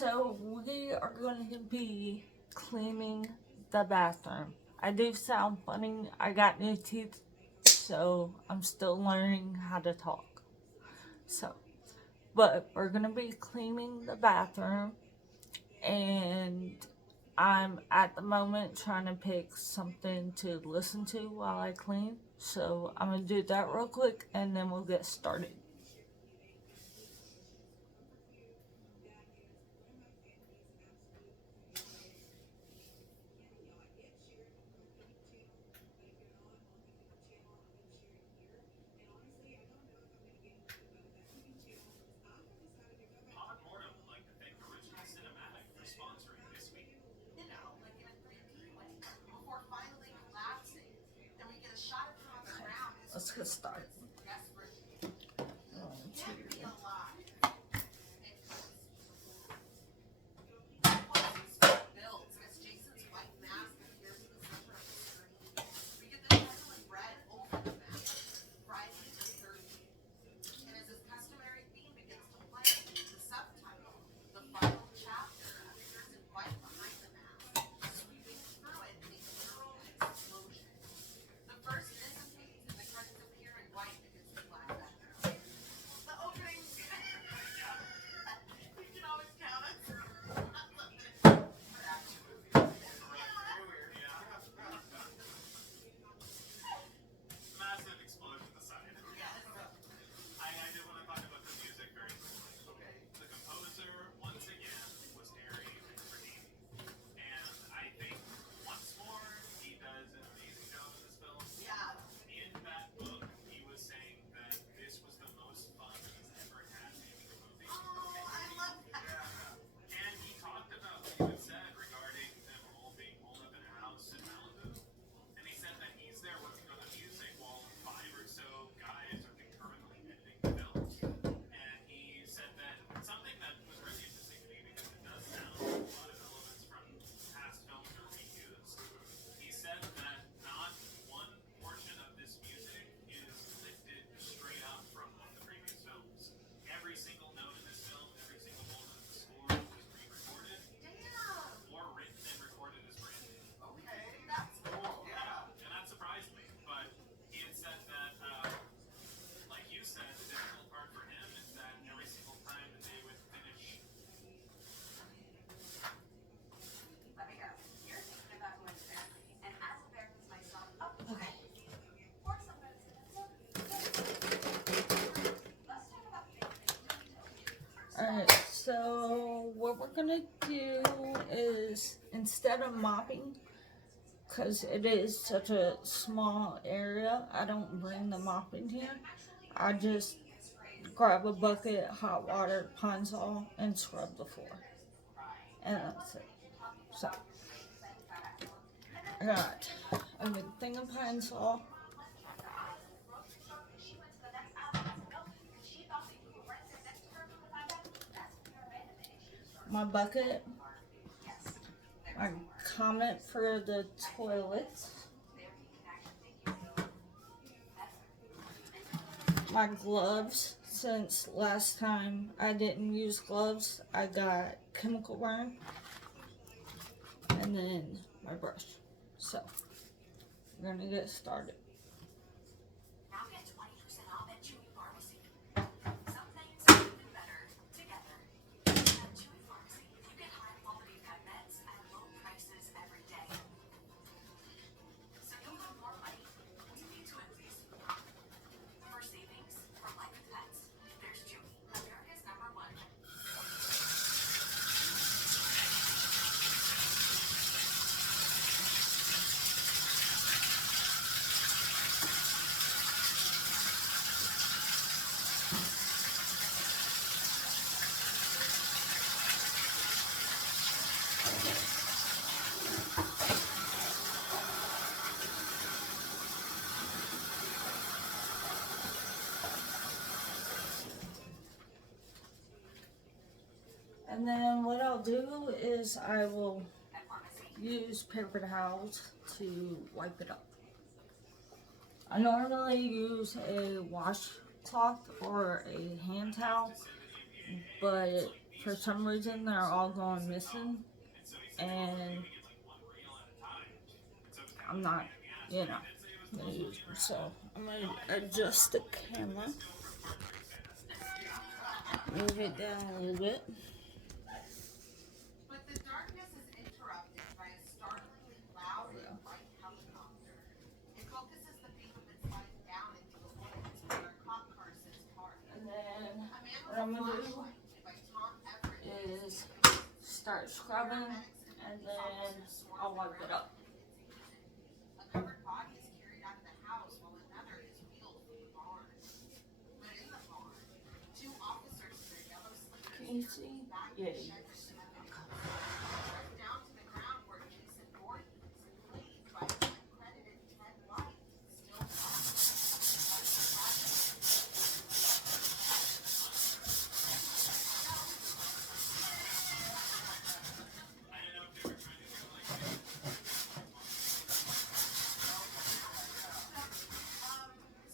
So we are going to be cleaning the bathroom. I do sound funny. I got new teeth, so I'm still learning how to talk. So, but we're going to be cleaning the bathroom, and I'm at the moment trying to pick something to listen to while I clean. So I'm going to do that real quick, and then we'll get started. PodMortem would like to thank Original Cinematic for sponsoring this week. You know, like in a 3D way. Before finally collapsing, then we get a shot of him on the ground. Let's get started. Desperate. One, Can't be two. alive. It cuts. Builds as Jason's white mask appears in the center of the screen. We get the title in red over the mask. Friday the 13th. And as his customary theme begins to play, the subtitle, the final chapter, appears in white behind the mask, sweeping through it in a literal explosion. The first dissipates and the credits appear in white against the black background. The opening. You can always count us. Massive explosion aside. Yes. I did want to talk about the music very quickly. Okay. The composer, once again, was Harry Houdini. And I think, once more, he does an amazing job in this film. Yeah. In that book, he was saying that this was the most fun he's ever had making a movie. Oh, I love that. Yeah. And he talked about what you had said regarding them all being holed up in a house in Malibu. And he said that he's there working on the music while 5 or so guys are concurrently editing the films. And he said that something that was really interesting to me because it does sound like a lot of elements from past films are reused. He said that not one portion of this music is lifted straight up from one of the previous films. Every single note in this film, every single moment of the score was re-recorded. Damn! Or written and recorded as brand new. Okay, that's cool. Yeah. And that surprised me. But he had said that, like you said, the difficult part for him is that every single time that they would finish. Let me go. You're thinking about going to therapy, and as a therapist myself, Okay. or some medicine. Let's talk about the big things that we tell you. Alright, so what we're gonna do is instead of mopping, because it is such a small area, I don't bring the mop in here. I just grab a bucket, hot water, Pine Sol, and scrub the floor. And that's it. So, I got a big thing of Pine Sol. My bucket, my comment for the toilets, my gloves. Since last time I didn't use gloves, I got chemical burn, and then my brush. So, we're gonna get started. Now get 20% off at Chewy Pharmacy. Some things are even better together. At Chewy Pharmacy, you get high quality pet meds at low prices every day. So you'll have more money to be twinsies. For savings from life with pets, there's Chewy, America's #1. And then what I'll do is I will use paper towels to wipe it up. I normally use a washcloth or a hand towel, but For some reason, they're all going missing, and I'm not, you know, gonna use them. So I'm gonna adjust the camera, move it down a little bit. But the darkness is interrupted by a startlingly loud and white helicopter. It focuses the beam of its light down into the woods where a cop car sits parked. And then A man what with a I'm gonna do flashlight by Tom Everett is start scrubbing, and then I'll wipe it up. A covered body is carried out of the house while another is wheeled from the barn. But in the barn, two officers in their yellow slickers Can you see? Yeah. down to the ground where Jason Gordon, played by the uncredited Ted White, still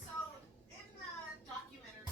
So in the documentary,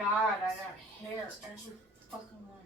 god, I got hair every fucking one.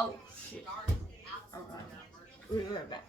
Oh shit. We'll be right back.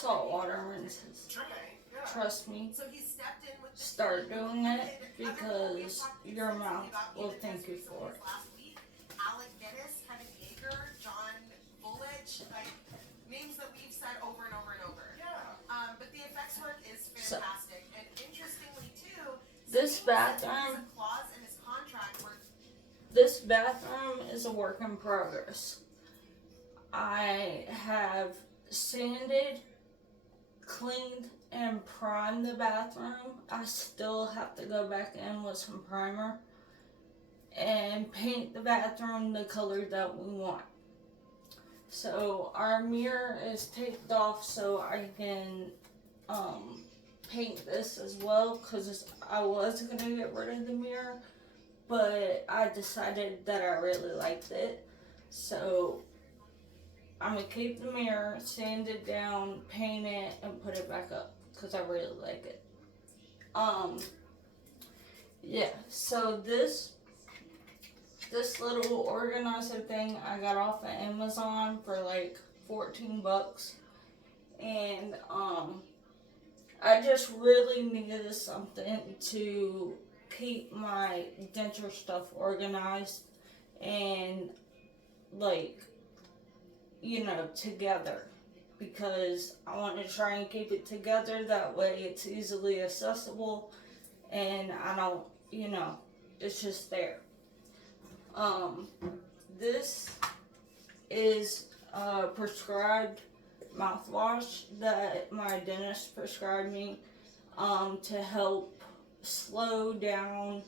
saltwater rinses. Trey, yeah. Trust me, So he stepped in with start doing it because your mouth will thank you for it. last week. Alec Guinness, Kevin Yeager, John Bullich, like names that we've said over and over and over. Yeah. But the effects work is fantastic. And interestingly too, This bathroom, this bathroom is a work in progress. I have sanded, cleaned, and primed the bathroom. I still have to go back in with some primer and paint the bathroom the color that we want. So our mirror is taped off so I can paint this as well, because I was going to get rid of the mirror, but I decided that I really liked it. So I'm going to keep the mirror, sand it down, paint it, and put it back up because I really like it. Yeah, so this little organizer thing I got off of Amazon for like $14, and I just really needed something to keep my denture stuff organized and, like, you know, together, because I want to try and keep it together, that way it's easily accessible and I don't, you know, it's just there. This is a prescribed mouthwash that my dentist prescribed me to help slow down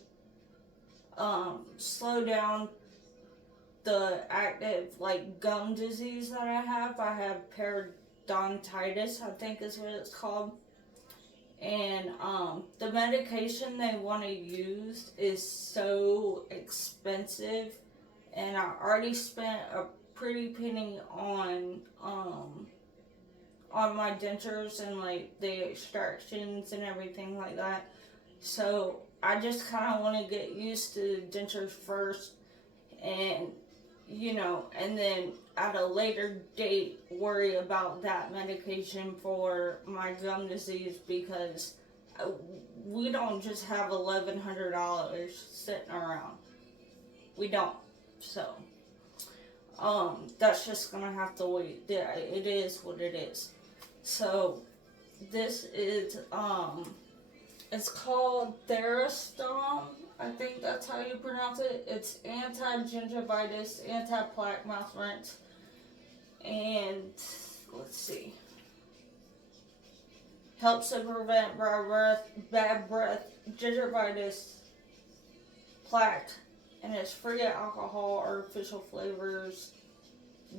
the active, like, gum disease that I have. I have periodontitis, I think is what it's called. And the medication they want to use is so expensive, and I already spent a pretty penny on my dentures and, like, the extractions and everything like that. So I just kind of want to get used to dentures first, and, you know, and then at a later date worry about that medication for my gum disease, because we don't just have $1,100 sitting around. We don't. So that's just gonna have to wait. It is what it is. So this is it's called Therastom. I think that's how you pronounce it. It's anti-gingivitis, anti-plaque mouth rinse, and let's see, helps to prevent bad breath, gingivitis, plaque, and it's free of alcohol, artificial flavors,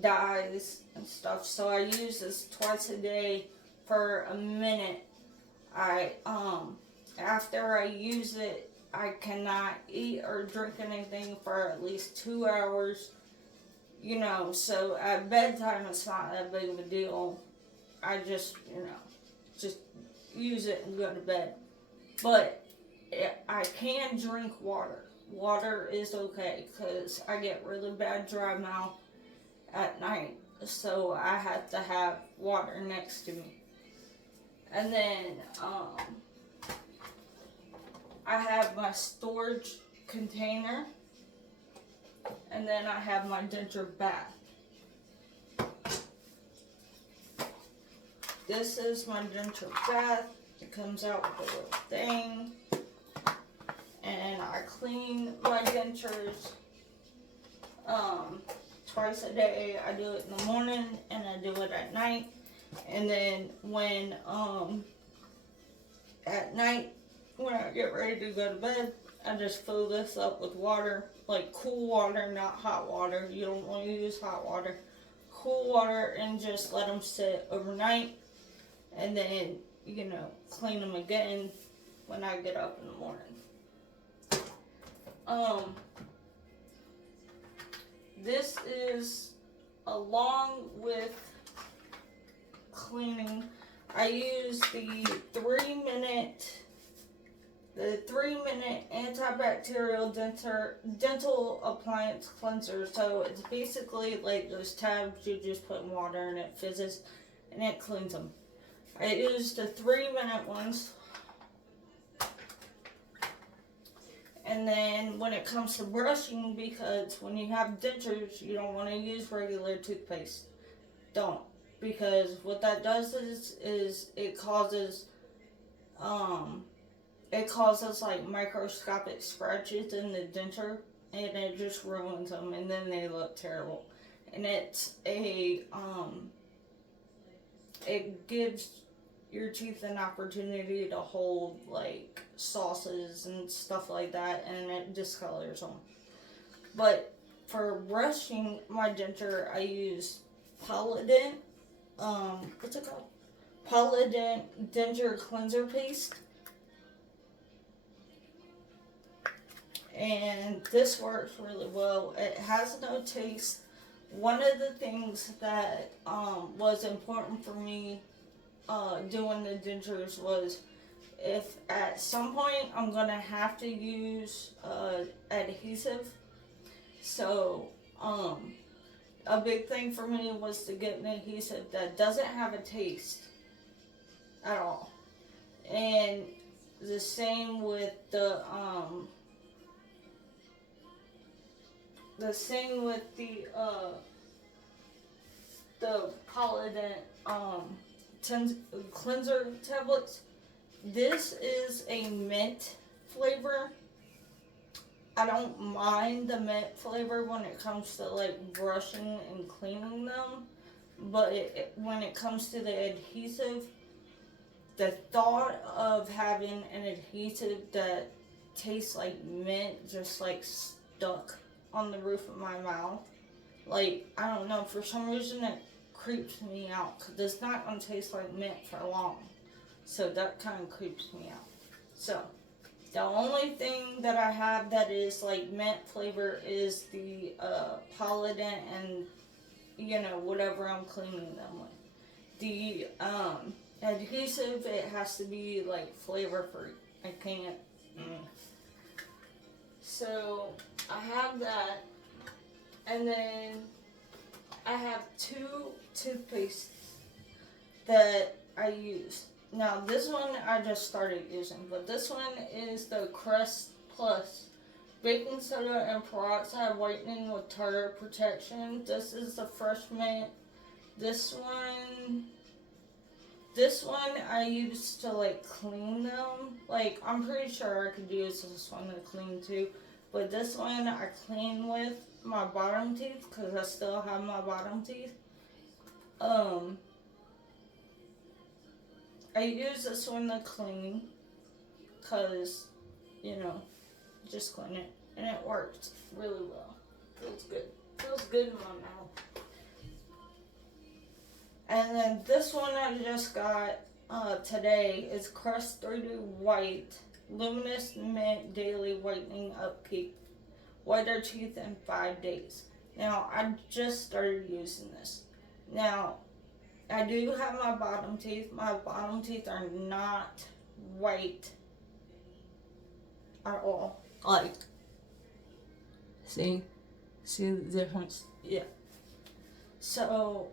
dyes, and stuff. So I use this twice a day for a minute. After I use it, I cannot eat or drink anything for at least 2 hours, you know, so at bedtime it's not that big of a deal. I just, you know, just use it and go to bed. But I can drink water. Water is okay, because I get really bad dry mouth at night, so I have to have water next to me. And then, I have my storage container, and then I have my denture bath. This is my denture bath. It comes out with a little thing, and I clean my dentures twice a day. I do it in the morning and I do it at night. And then when at night, when I get ready to go to bed, I just fill this up with water, like cool water, not hot water. You don't want to use hot water. Cool water, and just let them sit overnight, and then, you know, clean them again when I get up in the morning. This is, along with cleaning, I use the 3-minute antibacterial dental appliance cleanser. So it's basically like those tabs you just put in water and it fizzes and it cleans them. I use the 3-minute ones. And then when it comes to brushing, because when you have dentures, you don't want to use regular toothpaste. Don't. Because what that does is it causes like microscopic scratches in the denture, and it just ruins them, and then they look terrible. And it gives your teeth an opportunity to hold like sauces and stuff like that, and it discolors them. But for brushing my denture, I use Polident. What's it called? Polident Denture Cleanser Paste. And this works really well. It has no taste. One of the things that was important for me doing the dentures was, if at some point I'm going to have to use adhesive. So a big thing for me was to get an adhesive that doesn't have a taste at all. And the same with the Polident cleanser tablets. This is a mint flavor. I don't mind the mint flavor when it comes to like brushing and cleaning them, but when it comes to the adhesive, the thought of having an adhesive that tastes like mint just like stuck on the roof of my mouth, like, I don't know, for some reason it creeps me out, because it's not going to taste like mint for long. So that kind of creeps me out. So the only thing that I have that is like mint flavor is the Polident and, you know, whatever I'm cleaning them with. The adhesive, it has to be like flavor free. I can't. So I have that, and then I have 2 toothpastes that I use. Now this one I just started using, but this one is the Crest Plus Baking Soda and Peroxide Whitening with Tartar Protection. This is the Fresh Mint. This one I used to like clean them. Like, I'm pretty sure I could use this one to clean too. But this one I clean with my bottom teeth, because I still have my bottom teeth. I use this one to clean, because, you know, just clean it. And it worked really well. Feels good. Feels good in my mouth. And then this one I just got today is Crest 3D White Luminous Mint Daily Whitening Upkeep. Whiter teeth in 5 days. Now, I just started using this. Now, I do have my bottom teeth. My bottom teeth are not white at all. Like, see the difference? Yeah. So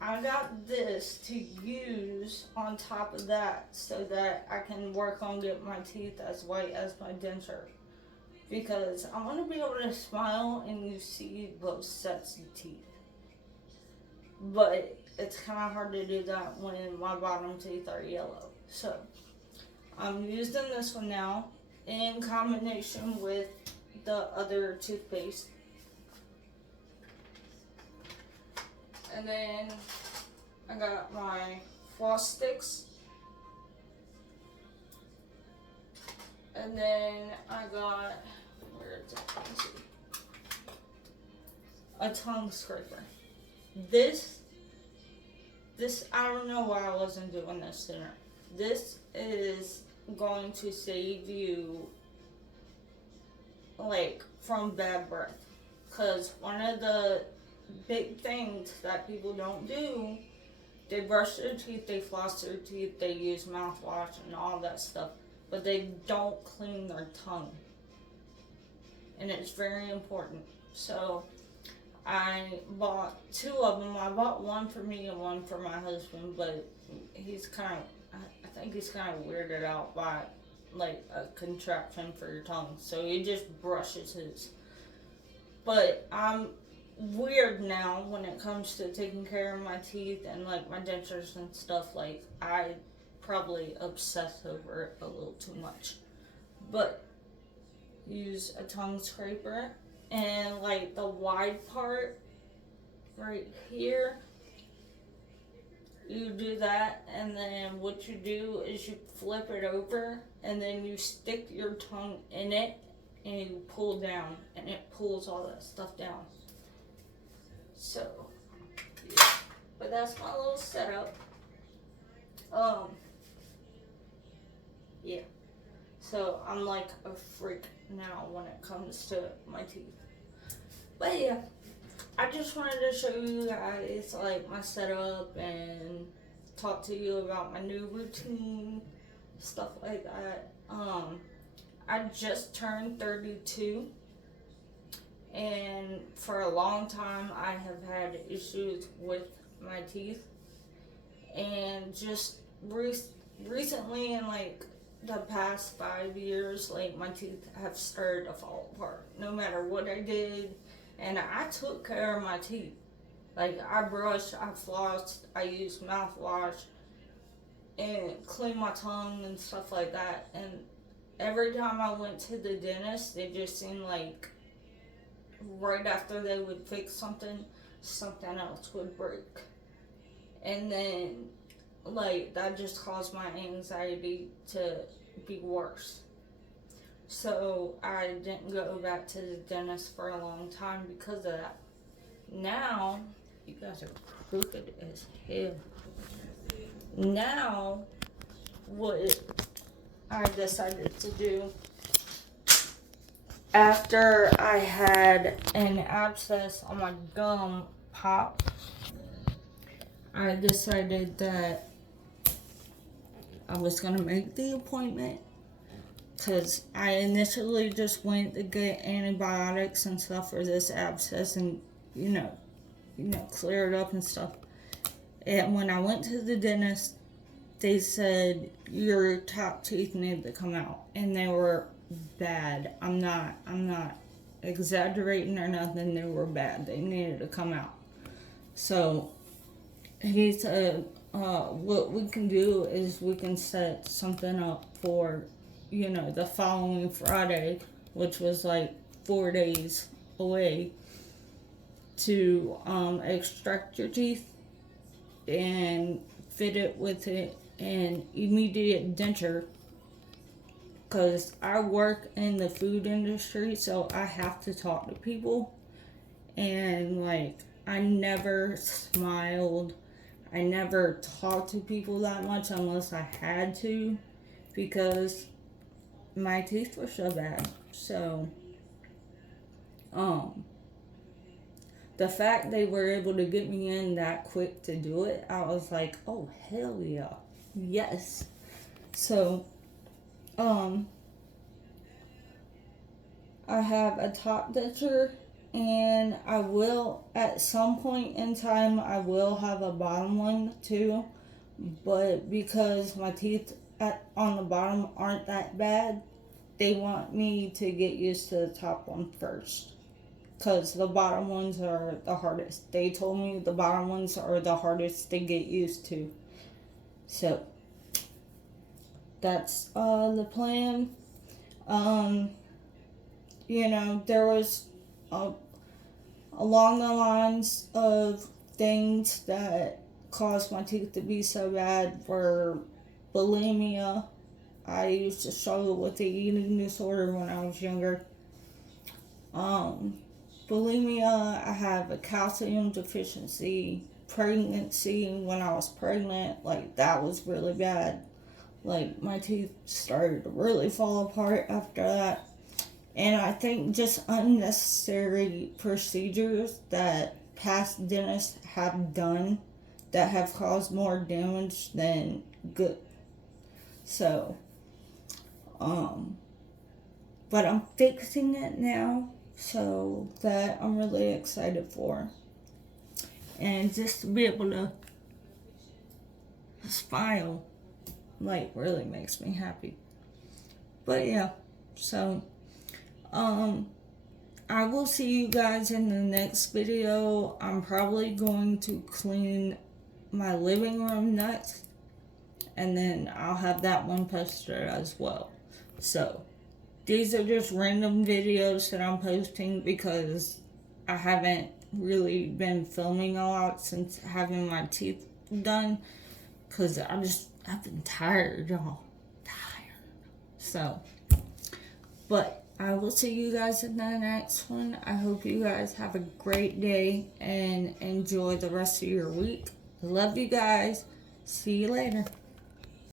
I got this to use on top of that, so that I can work on getting my teeth as white as my denture. Because I want to be able to smile and you see both sets of teeth. But it's kind of hard to do that when my bottom teeth are yellow. So I'm using this one now in combination with the other toothpaste. And then I got my floss sticks. And then I got, where is it? Let's see. A tongue scraper. This, I don't know why I wasn't doing this sooner. This is going to save you, like, from bad breath. Because one of the big things that people don't do, they brush their teeth, they floss their teeth, they use mouthwash and all that stuff, but they don't clean their tongue. And it's very important. So I bought 2 of them. I bought one for me and one for my husband, but he's kind of, I think he's kind of weirded out by like a contraption for your tongue, so he just brushes his. But I'm weird now when it comes to taking care of my teeth and like my dentures and stuff. Like, I probably obsess over it a little too much. But use a tongue scraper, and like the wide part right here, you do that, and then what you do is you flip it over, and then you stick your tongue in it, and you pull down, and it pulls all that stuff down. So, yeah. But that's my little setup. Yeah. So I'm like a freak now when it comes to my teeth. But yeah, I just wanted to show you guys like my setup and talk to you about my new routine, stuff like that. I just turned 32, and for a long time I have had issues with my teeth, and just recently in like the past 5 years, like my teeth have started to fall apart no matter what I did. And I took care of my teeth. Like, I brushed, I flossed, I used mouthwash, and cleaned my tongue and stuff like that. And every time I went to the dentist, it just seemed like right after they would fix something, something else would break. And then, like, that just caused my anxiety to be worse. So I didn't go back to the dentist for a long time because of that. Now, you guys are crooked as hell. Now, what I decided to do, after I had an abscess on my gum pop, I decided that I was going to make the appointment. Because I initially just went to get antibiotics and stuff for this abscess and, you know, clear it up and stuff. And when I went to the dentist, they said, your top teeth need to come out. And they were bad. I'm not exaggerating or nothing. They were bad. They needed to come out. So he said, what we can do is we can set something up for, the following Friday, which was like 4 days away, to extract your teeth and fit it with an immediate denture. Because I work in the food industry, so I have to talk to people. And like, I never smiled. I never talked to people that much unless I had to, because my teeth were so bad. So, the fact they were able to get me in that quick to do it, I was like, oh, hell yeah. Yes. So, I have a top denture, and I will, at some point in time, I will have a bottom one too. But because my teeth on the bottom aren't that bad, they want me to get used to the top one first. Because the bottom ones are the hardest. They told me the bottom ones are the hardest to get used to. So, that's the plan. There was along the lines of things that caused my teeth to be so bad were bulimia. I used to struggle with the eating disorder when I was younger. Bulimia, I have a calcium deficiency. Pregnancy, when I was pregnant, like, that was really bad. Like, my teeth started to really fall apart after that. And I think just unnecessary procedures that past dentists have done that have caused more damage than good. So, but I'm fixing it now, so that I'm really excited for. And just to be able to smile, like, really makes me happy. But yeah, so, I will see you guys in the next video. I'm probably going to clean my living room next, and then I'll have that one posted as well. So, these are just random videos that I'm posting because I haven't really been filming a lot since having my teeth done, because I've been tired, y'all. Tired. So, but I will see you guys in the next one. I hope you guys have a great day and enjoy the rest of your week. Love you guys. See you later.